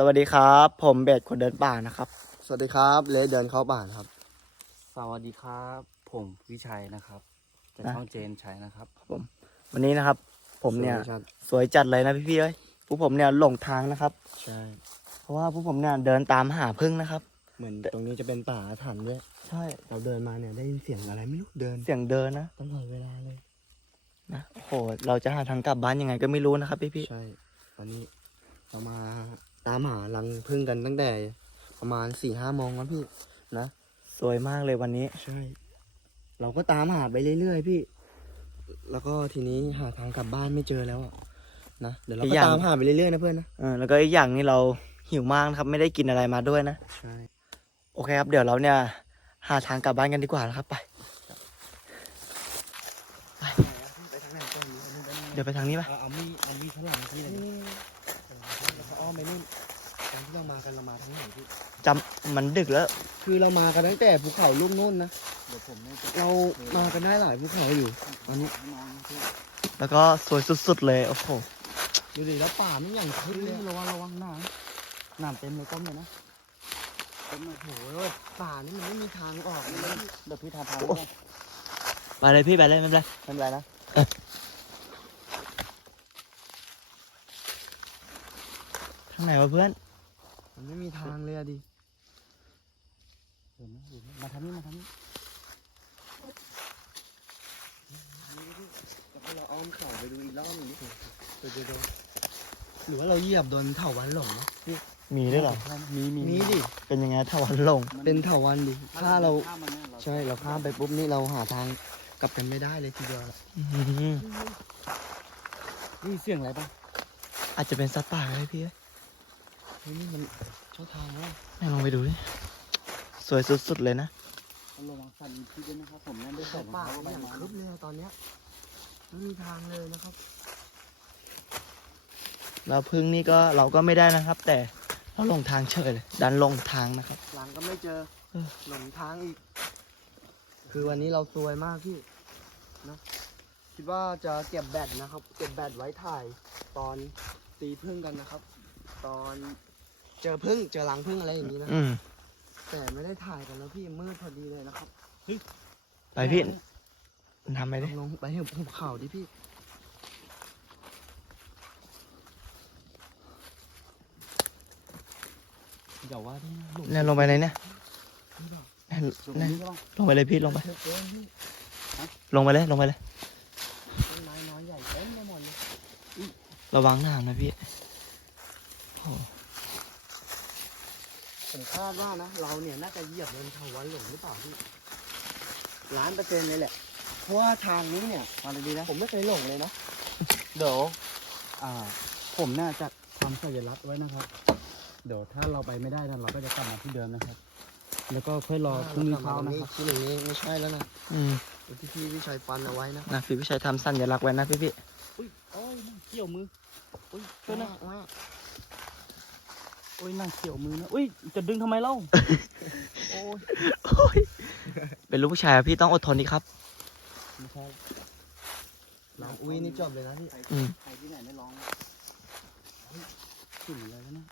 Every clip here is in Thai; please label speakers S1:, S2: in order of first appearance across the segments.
S1: สวัสดีครับ ผมเบสคนเดินป่านะครับ
S2: สวัสดีครับเลสเดินเข้าป่าครับ
S3: สวัสดีครับ ผมวิชัยนะครับจาก
S1: นะ
S3: ช่องเจนชัยนะครับ
S1: ผม วันนี้นะครับ ผมเนี่ย
S2: สวัสดีครับ
S1: สวยจัดเลยนะพี่ๆเอ้ยผู้ผมเนี่ยหลงทางนะครับ
S2: ใช่
S1: เพราะว่าผู้ผมเนี่ยเดินตามหาพึ่งนะครับ
S2: เหมือนตรงนี้จะเป็นป่าอาถรรพ์ด้วย
S1: ใช่
S2: เราเดินมาเนี่ยได้ยินเสียงอะไรไม่รู้เดิน
S1: เสียงเดินนะ
S2: ตลอดเวลาเลย
S1: นะโอ้โหเราจะหาทางกลับบ้านยังไงก็ไม่รู้นะครับพี่
S2: ใช่วันนี้เรามา ตามหารังพึ่งกันตั้งแต่ประมาณสี่ห้าโมงแล้วพี่นะ
S1: ๆสวยมากเลยวันนี้
S2: ใช่ เราก็ตามหาไปเรื่อยๆพี่ แล้วก็ทีนี้หาทางกลับบ้านไม่เจอแล้วอะนะเดี๋ยวเรา
S1: อี
S2: ก็
S1: กอย่าง
S2: ตามหาไปเรื่อยๆนะเพื่อนนะ
S1: เออแล้วก็อีกอย่างนี้เราหิวมากนะครับไม่ได้กินอะไรมาด้วยนะ
S2: ใช่
S1: โอเคครับ เดี๋ยวเราเนี่ย หาทางกลับบ้านกันดีกว่านะครับไป
S2: ไปทางไหนก่อนดีอันนี้ไปทางไหน
S1: เดี๋ยวไปทางนี้ไป
S3: เอาเอามีดเอามีดข้างหลังพี่เลย
S2: นี่เราก็อ้อมไปนู่นต อนที่เรามากันเรามาทางไหนพี่
S1: จำมันดึกแล้ว
S2: คือเรามากันตั้งแต่ภูเขาลูกนู่นนะ
S3: เดี๋ยวผมเนี่ยจะ
S2: เรามากันได้หลายภูเขาอยู่ตอนนี้
S3: ให้น้องพี่
S1: แล้วก็สวยสุดๆเลยโอ้โห
S2: ดูดิแล้วป่ามันอย่างทึบเลย
S3: ระวังระวังหน้าหน้าเต็มเลยต้มเลยนะต้มเลย
S2: โอ้โหป่านี่มันไม่มีทางออกเลยนะ
S3: เดี๋ยวพี่ทาทาง
S1: โอ้ไปเลยพี่ไปเลยไม่เป็นไร
S2: ไม่เป็นไรนะ
S1: ทางไหนวะเพื่อน
S2: มันไม่มีทางเลยอะดิ
S3: เดี๋ยวนะเดี๋ยวนะมาทางนี้มาทางนี้
S2: จะให้เราอ้อมเขาไปดูอีกรอบหนึงดิเดี๋ยวเดี๋ยวเดี๋ยวหรือว่าเราเหยียบโดนเถาวันหลงนะ
S1: มีด้วยเหรอ
S3: มีมี
S2: มีดิ
S1: เป็นยังไงถ้าวันลง
S2: เป็นเถาวันดิ ถ้าเรา
S3: ข้มมันเนี่ย
S2: ใช่ เราข้ามไปปุ๊บนี่เราหาทางกลับกันไม่ได้เลยทีเดียว
S1: อื้อหือ
S3: นี่เสียงอะไรปะ
S1: อาจจะเป็นสัตว์ป่าก็ได้พี่เอ้ย
S2: เฮ้ย นี่มันช่องทางแล้ว
S1: แม่งลองไปดูดิ สวยสุดๆเลยนะ
S3: ต้องระวังสัตว์มีพิษด้วยนะครับผมนั่นได้ส
S2: แต่
S3: อง
S2: ป่า
S3: เท้า
S2: มัน
S3: ไป
S2: อย่าง
S3: มา
S2: ทึบเลยอะตอนเนี้ยไม่มีทางเลยนะครับ
S1: เราพึ่งนี่ก็เราก็ไม่ได้นะครับ แต่เราลงทางเฉยเลย ดันลงทางนะครับ
S2: หลังก็ไม่เจอ
S1: เออ
S2: หลงทางอีก คือวันนี้เราซวยมากพี่นะคิดว่าจะเก็บแบตนะครับ เก็บแบตไว้ถ่ายตอนตีพึ่งกันนะครับ ตอน เจอพึ่งเจอรังพึ่งอะไรอย่างนี้นะ
S1: อืม
S2: แต่ไม่ได้ถ่ายกันแล้วพี่มืดพอดีเลยนะครับ
S1: ไปพี่ทำไป
S2: ล
S1: ดิ
S2: องลงไปเห็นภูเขาดิพี่
S3: อย่าว่าที่นะหลุม
S1: เนี่ยลงไปเลยเนี่ย
S2: นี่แบบ
S1: เนี่ย
S3: หลุม
S1: เนี่ย
S3: นี้ใช่ปะ
S1: ลงไปเลยพี่ลงไป
S2: เจอพี่
S1: ลงไปเลยลงไปเลย
S2: ต้นไม้น้อยใหญ่เต็มไปหมดเลย
S1: ระวังหน้านะพี่โอ้
S2: ผมคาดว่านะเราเนี่ยน่าจะเหยียบเดินเขาวันหลงหรือเปล่าพี่ล้านเปอร์เซ็นต์เลยแหละ เพราะว่าทางนี้เนี่ย
S3: มาดีๆนะ
S2: ผมไม่เคยหลงเลยนะ
S3: เดี๋ยวอ่า ผมน่าจะทำสัญลักษณ์ไว้นะครับ เดี๋ยวถ้าเราไปไม่ได้นะเราก็จะกลับมาที่เดิมนะครับ แล้วก็ค่อยรอพรุ่งนี้เช้านะครับ
S2: ที่หนึ่งนี้ไม่ใช่แล้วนะ
S1: อืม
S2: ที่พี่วิชัยฟันเอาไว้นะ
S1: นะพี่พิชัยทำสัญลักษณ์ไว้นะพี่พี่
S3: อุ้ยโอ้ยนั่งเกี่ยวมืออุ้ยเพื่
S2: เพื่
S3: อ
S2: อนน
S3: นะ
S2: นะว่า
S3: อุ้ยนั่งเกี่ยวมือนะอุ้ยจะดึงทำไมเล่าโอ้ย
S1: โอ้ยเป็นลูกผู้ชายอะพี่ต้องอดทนดีครับ
S3: ไม่ใช่
S2: เราอุ้ยนี่จบเลยนะพี่
S1: อืม
S3: ใครที่ไหนไม่ร้องเฮ้ยกลิ่นอะไรวะเนะ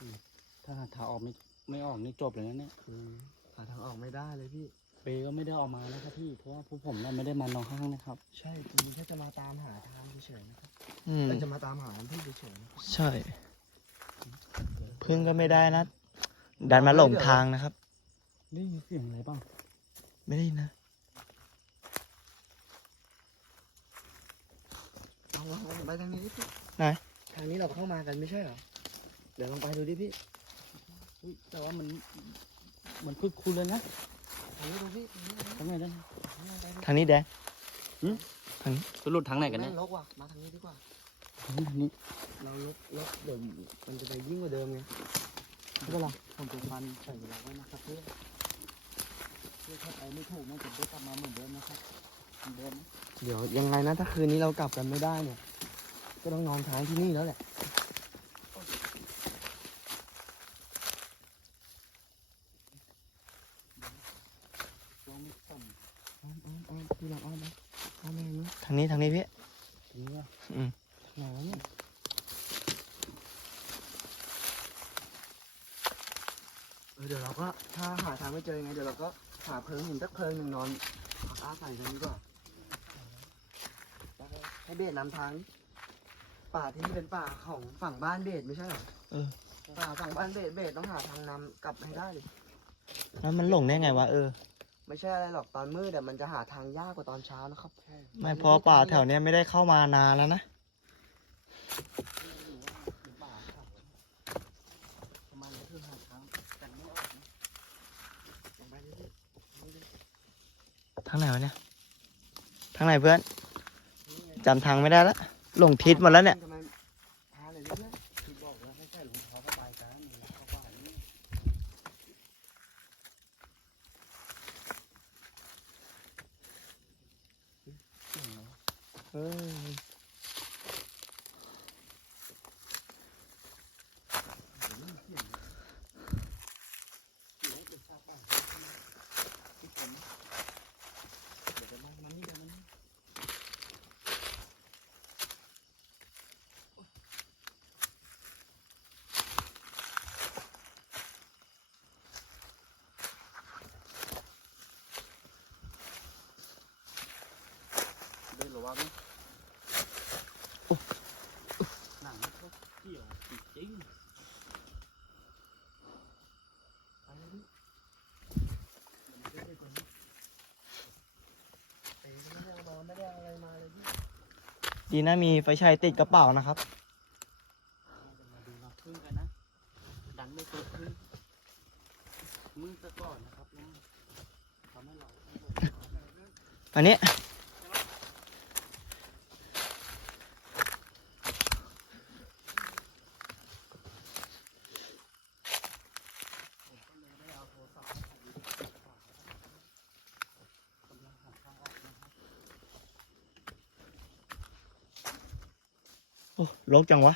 S3: อืมถ้าหาทางออกไม่ไม่ออกนี่จบเลยนะเนี่ย
S2: อืมหาทางออกไม่ได้เลยพี่
S3: เปก็ไม่ได้เออกมานะครับพี่ เพราะว่าพวกผมเนี่ยไม่ได้มานอนข้างนะครับ
S2: ใช่ทีนี้แค่จะมาตามหาทางเฉยๆนะครับ
S1: อืม
S2: เอ้ยจะมาตามหาพี่เฉยๆนะครับ
S1: ใช่ พึ่งก็ไม่ได้นะ ดันมาหลงทางนะครับ
S3: ได้ยินเสียงอะไรบ้าง
S1: ไม่ได้นะ
S2: ลองลองลองไปทางนี้ดิพี่
S1: ไหน
S2: ทางนี้เราเข้ามากันไม่ใช่เหรอ เดี๋ยวลองไปดูดิพี่
S3: เฮ้ยแต่ว่ามัน มันคุดคุนเลยนะ
S2: ทางนี้ ดูพี่ทางนี้ดู
S3: ทำไงได้
S2: ทางนี้ลองไปดู
S1: ทางนี้แดง
S3: จะหลุดทางไหนกัน
S2: แม่
S3: เนี่ย
S2: งลกว่ะมาทางนี้ดีกว่า
S3: ทางนี้ทางนี้
S2: เราลกลกเดี๋ยวมันจะไปยิ่งกว่าเดิมไง
S3: ไม่เป็นไรผมจะฟันใส่เวลาไว้นะครับเพื่อเพื่อถ้าไปไม่ถูกมันจะได้กลับมาเหมือนเดิมนะครับเหมือนเดิมนะ
S2: เดี๋ยวยังไงนะถ้าคืนนี้เรากลับกันไม่ได้เนี่ย ก็ต้องนอนค้างที่นี่แล้วแหละ
S3: ลองไม่ต่ำ
S2: อ้อมอ้อมอ้อมพี่ลองอ้อมไหมอ้อมไหมนะ
S1: ทางนี้ทางนี้พี่
S3: ตรงนี้อะ
S1: อืม
S3: ไหนวะเนี่ย
S2: เออเดี๋ยวเราก็ถ้าหาทางไม่เจอยังไงเดี๋ยวเราก็หาเพลิงหินสักเพลิงหนึ่งนอนพักอาศัยกันดีกว่าแล้วก็ให้เบสนำทางนี่ป่าที่นี่เป็นป่าของฝั่งบ้านเบสไม่ใช่เหรอ
S1: เออ
S2: ป่าฝั่งบ้านเบสเบสต้องหาทางนำกลับให้ได้เลย
S1: แล้วมันหลงได้ไงวะเออ
S2: ไม่ใช่อะไรหรอกตอนมืดแต่มันจะหาทางยากกว่าตอนเช้านะครับ
S1: ไม่เพอป่าแถวเนี้ยไม่ได้เข้ามานานแล้วนะ
S3: ประมาณนี้คือหาทางแต่ไม่ออกนะ
S2: ลงไปเรื่อย
S1: ทางไหนวะเนี่ยทางไหนเพื่อนจำทางไม่ได้ละหลงทิศหมดแล้วเนี่ย
S2: ทำไมพาเลยเรื่อย
S3: คือบอกแล้วให้ใส่รองเท้าผ้าใบกันเขาว่าอย่างนี้
S2: ๆเออ
S3: เดินหรือว่าไม่หนังมันก็เกี่ยวจริง
S2: ไปเรื่อยๆเรื่อยๆกว่านี้ไปไม่ได้เอามาไม่ได้เอาอะไรมาเลยพี่
S1: ดีนะมีไฟฉายติดกระเป๋านะครับ
S3: จะมาดูเราพึ่งกันนะ ดันไม่เกิดขึ้นมึงซะก่อนนะครับนะทำให้เราต้องหลง
S1: อันนี้
S3: ผมก็เลยได้เอาโทรศัพท์มาถ่ายวิดีโอฝากกำลังหาทางออกนะครับ
S1: โอ้ ลกจังวะ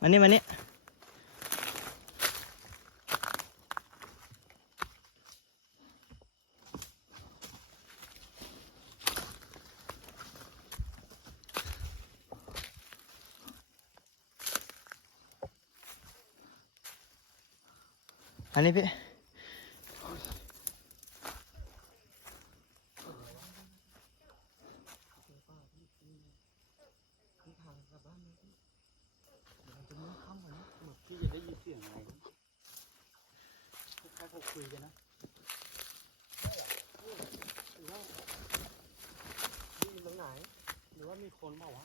S1: มานี่มานี่อันนี้พี่
S2: พี่ทางกลับบ้านไหมพี่เดี๋ยวมันจะมืดค่ำกว่านี้
S3: เหมือนพี่จะได้ยินเสียงอะไรคล้ายๆเขาคุยกันนะ
S2: หรือว่าพี่อยู่ตรงไหน
S3: หรือว่ามี คนเปล่าวะ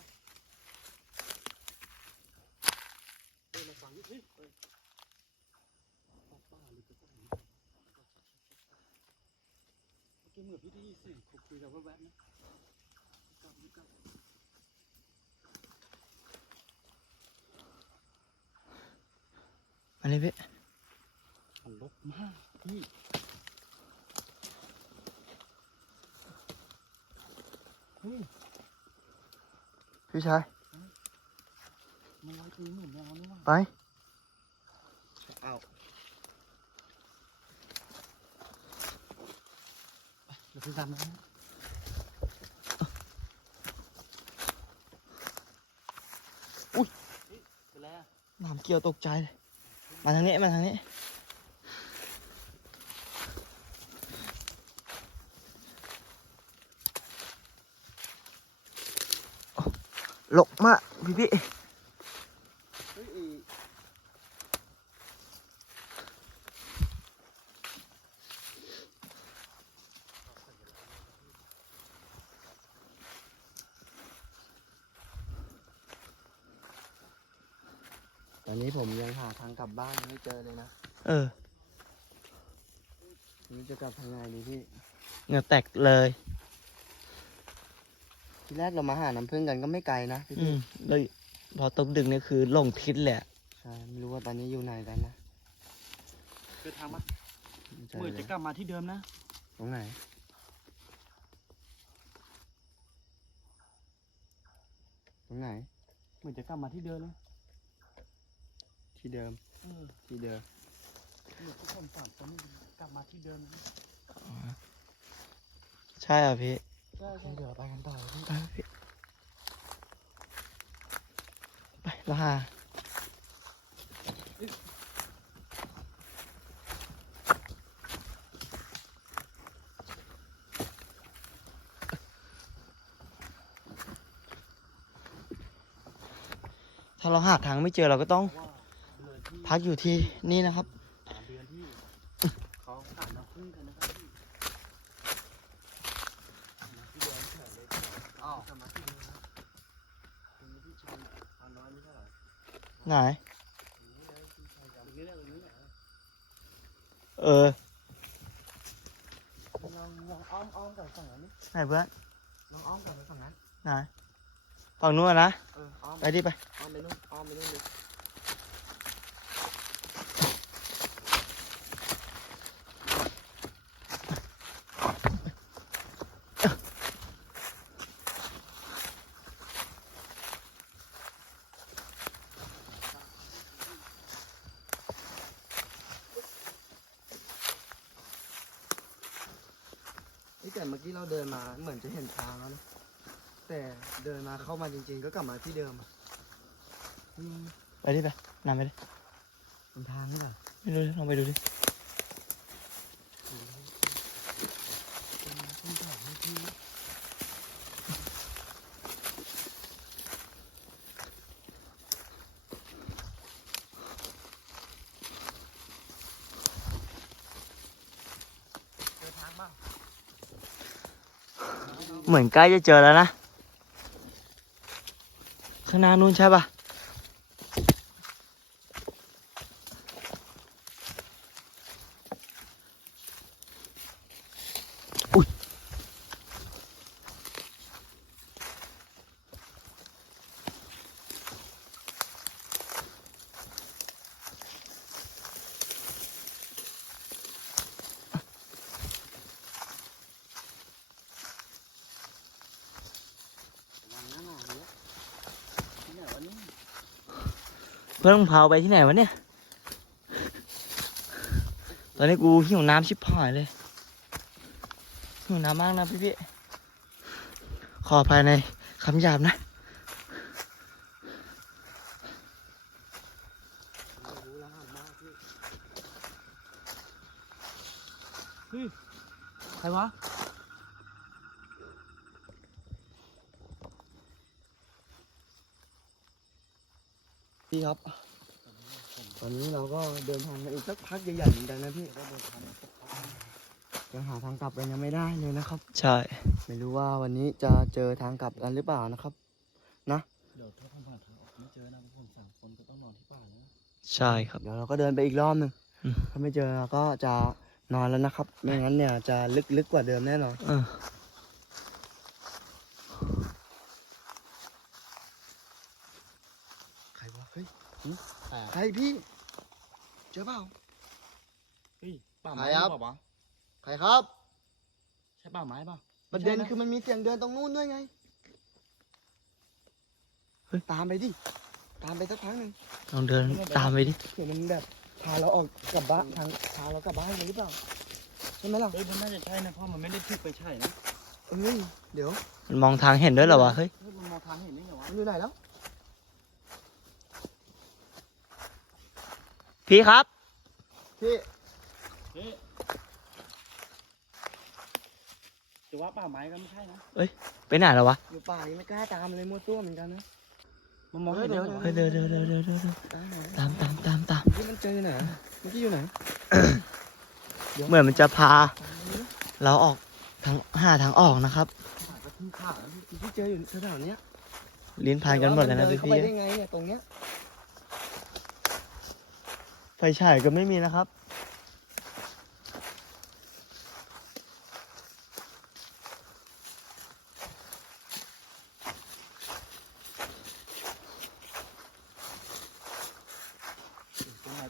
S3: เดินมาฟังดิเฮ้ยเฮ้ยป้าหรือกระต่าเมื่อกี้เหมือนพี่ได้ยินเสียงคุยกันแวบๆนะกลับกลับ
S1: อันนี้พี่
S3: มันลบมากพี่
S1: พี่ชาย
S3: มันไว้ตีหนุ่มแล้วนี่ว่า
S1: ไป
S2: เอา
S3: เดี๋ยวพี่ทำนะ
S1: อุ๊ย
S3: เป็นไรอะ
S1: น้ำเกี่ยวตกใจเลยมาทางนี้ มาทางนี้ หลกมากพี่พี่
S2: เฮ้ยอีตอนนี้ผมยังหาทางกลับบ้านไม่เจอเลยนะ
S1: เออ
S2: นี่จะกลับทางไหนดีพี่
S1: เหงื่อแตกเลย
S2: ทีแรกเรามาหาน้ำผึ้งกันก็ไม่ไกลนะพี่
S1: อืมเลยพอตกดึกเนี่ยคือหลงทิศแหลยอะ
S2: ใช่ไม่รู้ว่าตอนนี้อยู่ไหนกันนะ
S3: เดินทางมา
S2: ไม่เจ
S3: เหมือน
S2: เล
S3: จะ
S2: ย
S3: กลับมาที่เดิมนะ
S2: ตรงไหนตรงไหน
S3: เหมือนจะกลับมาที่เดิมนะ
S2: ที่เดิม
S3: เออ
S2: ที่เดิม
S3: เหมือนทุกคนสามคนนี่กลับมาที่เดิมนะ
S1: ใช่อะพี่
S2: ใช่ใช่ เดี๋ยวไปกันต่อพี่
S1: ไปพี่ไปเราหาถ้าเราหาทางไม่เจอเราก็ต้อง
S3: ว่าเรือที่
S1: พักอยู่ที่นี่นะครับ
S3: อ่าเดือนที่เขาขายน้ำผึ้งกันนะครับพี่มาที่เดือนเฉยเลย
S2: อ้าวกลับมาที่เดิมนะตรงนี้พี่ชันชันน้อยไม่ใช่เหรอ
S1: ไหน
S2: ตรงนี้เลยพี่ชัน
S3: ตรงนี้แหละตรงนี้แหละ
S1: เออ
S2: ลองลองอ้อมอ้อมกลับไปฝั่งนั้นนี่
S1: ไหนเพื่อน
S2: ลองอ้อมกลับไปฝั่งนั้น
S1: ไหนฝั่งนู้นอะนะ
S2: เอออ้อม
S1: ไปดิไป
S2: อ้อมไปนู่นอ้อมไปนู่นเแต่เมื่อกี้เราเดินมาเหมือนจะเห็นทางแล้วนะแต่เดินมาเข้ามาจริง ๆ ก็กลับมาที่เดิมอะอืม
S1: ไปดิไปนำไปดิ
S2: เป็นทางนี่เหรอ
S1: ไม่รู้ดิลองไปดูดิ
S2: เป็นทางให้พี่ เจอทางบ้าง
S1: เหมือนใกล้จะเจอแล้วนะ ข้างหน้านู้นใช่ปะอุ้ย
S3: วางหน้าหน่อยเยอะที่ไหนวะเนี่ย
S1: เพื่อนมึงพาไปที่ไหนวะเนี่ย ตอนนี้กูหิวน้ำชิบหายเลย หิวน้ำมากนะพี่พี่ๆขอภายในคำหยาบนะ
S2: รู้แล้วหันมาพี่
S3: ใครวะ
S2: พี่ครับ ตอนนี้เราก็ เดินทางกันอีกสักพักใหญ่ๆเหมือนกันนะพี่ยังหาทางกลับกันยังไม่ได้เลยนะครับ
S1: ใช่
S2: ไม่รู้ว่าวันนี้จะเจอทางกลับกันหรือเปล่านะครับ
S3: เดี๋ยวถ้าผมหาทางออกไม่เจอนะพวกผมสามคนก็ต้องนอนที่ป่าแล้วนะ
S1: ใช่ครับ
S2: เดี๋ยวเราก็เดินไปอีกรอบหนึ่ง
S1: อืม
S2: ถ้าไม่เจอเราก็จะนอนแล้วนะครับไม่งั้นเนี่ยจะลึกลึกกว่าเดิมแน่นอน
S1: เออ
S2: ใครวะเฮ้ย
S3: แต่
S2: ใครพี่ เจอเปล่า
S3: เฮ้ยป่า
S2: ใค
S3: ไม้
S2: รครับ
S3: หรือเปล่าวะ
S2: ใครครับ
S3: ใช่ป่าไม้เปล่า
S2: ประเด็นคือมันมีเสียงเดินตรงนู้นด้วยไง เฮ้ย ตามไปดิ ตามไปสักครั้งหนึ่ง
S1: ลองเดินตามไปดิ
S2: เผื่อมันแบบพาเราออกกลับบ้านทางพาเรากลับบ้านเลยหรือเปล่า ใช่ไหมล่ะ
S3: เฮ้ยมันน่าจะใช่นะเพราะมันไม่ได้ทึกไปใช่นะ
S2: เอ้ย เดี๋ยว
S1: มันมองทางเห็นด้วยเหรอวะ เฮ้ย
S3: เฮ้ยมันมองทางเห็นได้ไงวะ
S2: มันอยู่ไหนแล้ว
S1: พี่ครับ
S2: พี่
S3: เฮ้ยจะว่าป่าไม้ก็ไม่ใช่นะ
S1: ไปไหนแล้ววะ
S2: อยู่ป่ายังไม่กล้าตามเลยมั่วตัวเหมือนกันนะ
S3: มันมอง
S2: เฮ้
S3: เห็
S2: ย
S3: น
S2: เดี๋
S3: ได้
S2: ยว
S3: ไง
S1: เฮ้
S3: วะ
S1: ยเดินเดินเดินเดินเดินเดิน
S2: ตามหน่อย
S1: ตามตามตามตาม
S2: เมื่อกี้มันเจออยู่ไหนเมื่อกี้อยู่ไหน
S1: เหมือนมันจะพา
S2: ตามไปดิ
S1: เราออกทางหาทางออกนะครับ
S2: หากระทิ้งข่าวนะพี่ที่เจออยู่แถวๆเนี้ย
S1: ลิ้นพันกันหมดเลยนะ
S2: เดิ
S1: พี่
S2: เข้า
S1: พี่
S2: ไปได้ไงเนี่ยตรงเนี้ย
S1: ไฟฉายก็ไม่มีนะครับ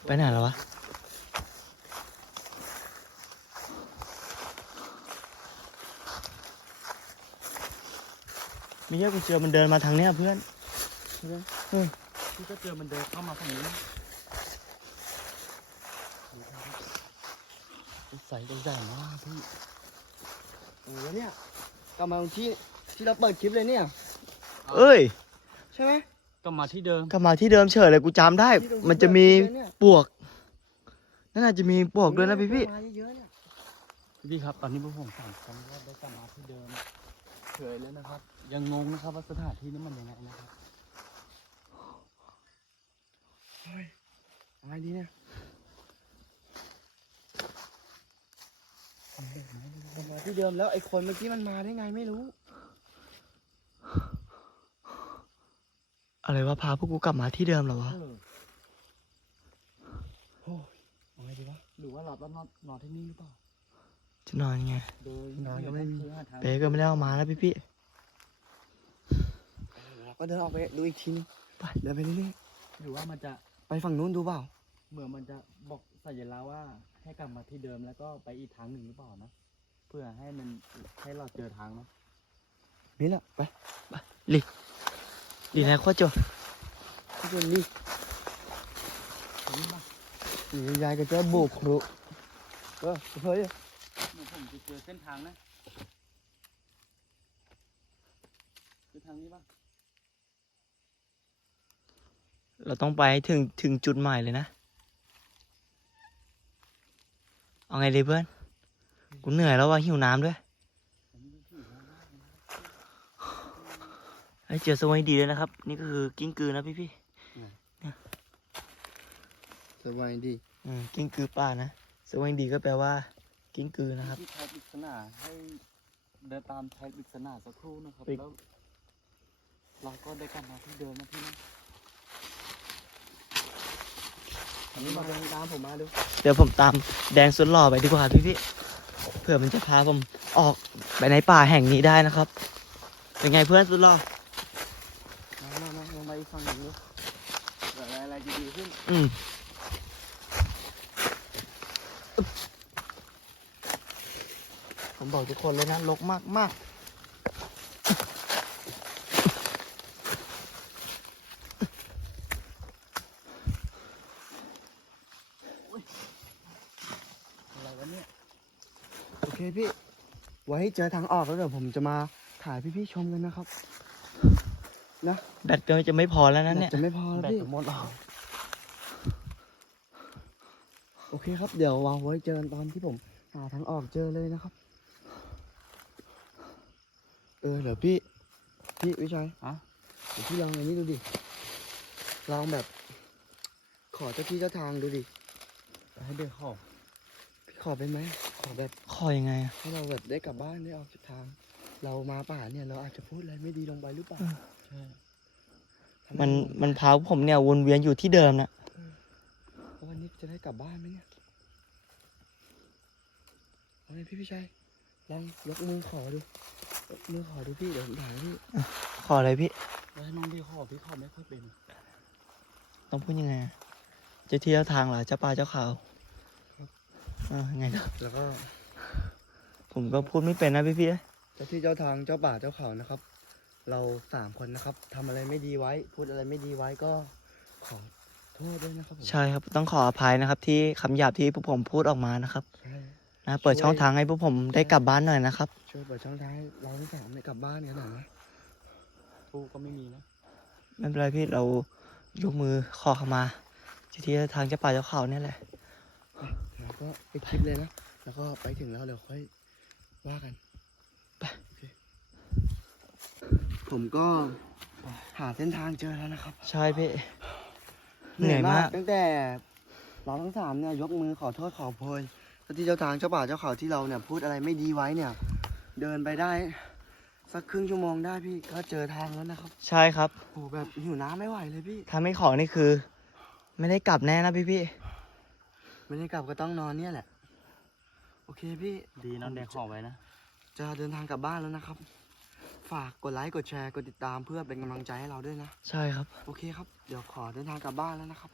S1: ไปไหนแล้ววะมีแค่กูเจอมันเดินมาทางเนี้ยเพื่อน
S3: พี่ก็เจอมันเดินเข้ามาฝั่งนี้
S2: ใส่ใหญ่มากพี่โอ้โหเนี่ยกลับมาตรงที่ที่เราเปิดคลิปเลยเนี่ย
S1: เอ้ย
S2: ใช่ไหม
S3: ก็มาที่เดิม
S1: กลับมาที่เดิมเฉยเลยกูจำได้
S2: ที่เดิม
S1: มันจะมี
S2: ที่เดิมเนี่ย
S1: ปวกนั่นอาจจะมีปวกด้วยนะพี่พี่
S2: มาเยอะๆเนี่ย
S3: พี่ครับ ตอนนี้พวกผมสามคนก็ได้กลับมาที่เดิมเฉยแล้วนะครับ ยังงงนะครับว่าสถานที่นี้มันยังไงนะครับ
S2: อะไรดีเนี่ยกลับมาที่ เดิมแล้วไอ้คนเมื่อกี้มันมาได้ไงไม่รู้
S1: อะไรวะพาพวกกูกลับมาที่เดิมเหรอวะ
S2: โอ้ยเอาไงดีวะ
S3: หรือว่าเราต้องนอนนอนที่นี่หรือเปล่า
S1: จะนอนยังไง
S3: โดย
S2: นอนก็ไม่มี
S3: คือหาทาง
S1: เป๊ก็ไม่ได้เอามาแล้วพี่พี่
S2: เราก็เดินออกไปดูอีกทีนึงไปเดินไปเรื่อย
S3: หรือว่ามันจะ
S2: ๆไปฝั่งนู้นดูเปล่า
S3: เหมือนมันจะบอกสัญลักษณ์ว่าให้กลับมาที่เดิมแล้วก็ไปอีกทางหนึ่งหรือเปล่านะ เพื่อให้มันให้เราเจอทางเนาะ
S2: นี่แหละไป
S1: ดีนะโคตรจบ
S2: ทุกคนนี่
S3: ตรงนี้ป่ะ
S2: นี่ยายก็จะโบกครุเออเฮ้ย
S3: เหมือนผมจะเจอเส้นทางนะคือทางนี้ป่ะ
S1: เราต้องไปให้ถึงถึงจุดหมายเลยนะ เอาไงดีเพื่อน กูเหนื่อยแล้วว่ะหิวน้ำด้วย
S3: อันนี้ก็คือทางลาดนะ
S1: ให้เจอสวัสดีเลยนะครับ นี่ก็คือกิ้งกือนะพี่พี่
S2: สบายดี
S1: ๆอืมกิ้งกือป่านะสวัสดีก็แปลว่า กิ้งกือนะครับ
S3: ที่ใช้ปริศนาให้เดินตามใช้ปริศนาสักครู่นะครับ
S1: ปริ
S3: แล้วเราก็ได้กลับมาที่เดิมนะพี่นะ
S2: อันนี้มาเดินตามผมมาดู
S1: เดี๋ยวผมตามแดงสุดหล่อไปดีกว่าพี่พี่เผื่อมันจะพาผมออกไปในป่าแห่งนี้ได้นะครับ เป็นไงเพื่อนสุดหล่อ
S2: มามามาลงมาอีกฝั่งหนึ่งดูเกิดอะไรอะไรจะดีขึ้น
S1: อืมผมบอกทุกคนเลยนะลกมากมาก
S3: อะไรวะเนี่ย
S2: โอเคพี่ ไว้เจอทางออกแล้วเดี๋ยวผมจะมาถ่ายพี่ๆชมกันนะครับ นะ
S1: แบตก็จะไม่พอแล้วนะเนี่ย
S2: จะไม่พอแล้ว
S3: แบต
S2: พี่
S3: จะหมดแล้ว
S2: โอเคครับ เดี๋ยววางไว้เจอกันตอนที่ผมหาทางออกเจอเลยนะครับ เออเดี๋ยวพี่ พี่วิชัย
S3: อะ
S2: เดี๋ยวพี่ลองอันนี้ดูดิ ลองแบบ ขอเจ้าที่เจ้าทางดูดิ
S3: ให้เดินเข้า
S2: พี่ขอเป็นไหม ขอแบบ
S1: คอยังไงอะ
S2: ให้เราแบบได้กลับบ้านได้ออกจากทาง เรามาป่าเนี่ยเราอาจจะพูดอะไรไม่ดีลงไปหรือเปล่า
S3: ใช่
S2: ทำไมั
S1: นมันพาผมเนี่ยวนเวียนอยู่ที่เดิมนะ
S2: แล้ววันนี้จะได้กลับบ้านไหมเนี่ยเอาเลยพี่พี่ชัยลองยกมือขอดูยกมือขอดูพี่เดี๋ยวผมถ่ายให้พี่
S1: ขออะไรพี่
S3: แล้วให้น้องพี่เข้าพี่เข้าไม่ค่อยเป็น
S1: ต้องพูดยังไงอะเจ้าที่เจ้าทางเหรอเจ้าป่าเจ้าเขา อ่าไงครับ
S2: แล้วก็
S1: ผมก็พูดไม่เป็นนะพี่พี่
S2: เจ้าที่เจ้าทางเจ้าป่าเจ้าเขานะครับ เราสามคนนะครับทำอะไรไม่ดีไว้ พูดอะไรไม่ดีไว้ก็ขอโทษด้วยนะครับผม
S1: ใช่ครับต้องขออภัยนะครับ ที่คำหยาบที่พวกผมพูดออกมานะครับ
S2: ใช่
S1: นะเปิดช่องทางให้พวกผมได้กลับบ้านหน่อยนะครับ
S2: ช่วยเปิดช่องทางให้เราทั้งสามเนี่ยกลับบ้านกันหน่อยนะ
S3: ทูก็ไม่มีนะ
S1: ไม่เป็นไรพี่เรายกมือขอขมาเจ้าที่เจ้าทางเจ้าป่าเจ้าเขาเนี่ยแหละ
S2: เราก็ไปดคลิปเลยนะ แล้วก็ไปถึงแล้วเดี๋ยวค่อยว่ากันไปโอเคผมก็หาเส้นทางเจอแล้วนะครับ
S1: ใช่พี่เหนื่อยมาก
S2: ตั้งแต่เราทั้งสามเนี่ยยกมือขอโทษขอโพยเจ้าที่เจ้าทางเจ้าป่าเจ้าเขาที่เราเนี่ยพูดอะไรไม่ดีไว้เนี่ย เดินไปได้สักครึ่งชั่วโมงได้พี่ก็เจอทางแล้วนะครับ
S1: ใช่ครับ
S2: โอ้แบบหิวน้ำไม่ไหวเลยพี่
S1: ถ้าไม่ขอนี่คือ ไม่ได้กลับแน่นะพี่พี่
S2: ไม่ได้กลับก็ต้องนอนเนี่ยแหละ โอเคพี่
S3: ดีน้องแดงขอไว้นะ
S2: จะเดินทางกลับบ้านแล้วนะครับ ฝากกดไลค์กดแชร์กดติดตามเพื่อเป็นกำลังใจให้เราด้วยนะ
S1: ใช่ครับ
S2: โอเคครับ เดี๋ยวขอเดินทางกลับบ้านแล้วนะครับ